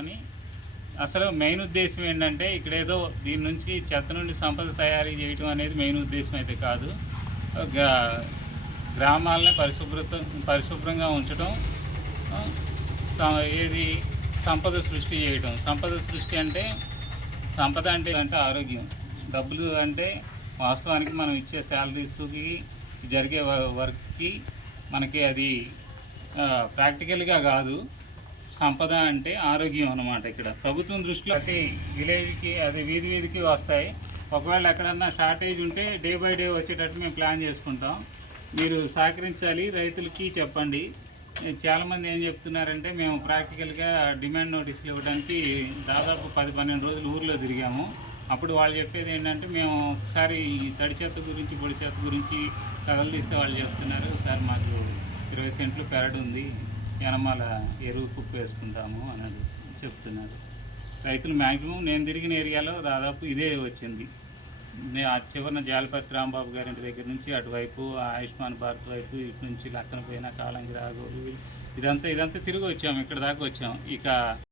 అని అసలు మెయిన్ ఉద్దేశం ఏంటంటే ఇక్కడేదో దీని నుంచి చెత్త నుండి సంపద తయారీ చేయటం అనేది మెయిన్ ఉద్దేశం అయితే కాదు. గ్రామాలని పరిశుభ్రంగా ఉంచడం, ఏది సంపద సృష్టి చేయటం. సంపద సృష్టి అంటే సంపద అంటే ఆరోగ్యం. డబ్బులు అంటే వాస్తవానికి మనం ఇచ్చే శాలరీస్కి జరిగే వర్క్కి మనకి అది ప్రాక్టికల్గా కాదు. సంపద అంటే ఆరోగ్యం అన్నమాట. ఇక్కడ ప్రభుత్వం దృష్టిలో ప్రతి విలేజ్కి అది వీధికి వస్తాయి. ఒకవేళ ఎక్కడన్నా షార్టేజ్ ఉంటే డే బై డే వచ్చేటట్టు మేము ప్లాన్ చేసుకుంటాం. మీరు సహకరించాలి, రైతులకి చెప్పండి. చాలామంది ఏం చెప్తున్నారంటే మేము ప్రాక్టికల్గా డిమాండ్ నోటీసులు ఇవ్వడానికి దాదాపు 10-12 రోజులు ఊర్లో తిరిగాము. అప్పుడు వాళ్ళు చెప్పేది ఏంటంటే మేము ఒకసారి తడి చెత్త గురించి పొడి చెత్త గురించి కథలు తీస్తే వాళ్ళు చెప్తున్నారు, సార్ మాకు 20 సెంట్లు పెరడు ఉంది, ఎనమాల ఎరువు కుప్పు వేసుకుంటాము అని చెప్తున్నారు రైతులు. మ్యాక్సిమం నేను తిరిగిన ఏరియాలో దాదాపు ఇదే వచ్చింది. ఆ చివరిన జాలపతి రాంబాబు గారింటి దగ్గర నుంచి అటువైపు ఆయుష్మాన్ భారత్ వైపు, ఇటు నుంచి లక్కన పోయిన కాలంగి రాఘోలు, ఇదంతా తిరిగి వచ్చాము, ఇక్కడ దాకా వచ్చాము. ఇక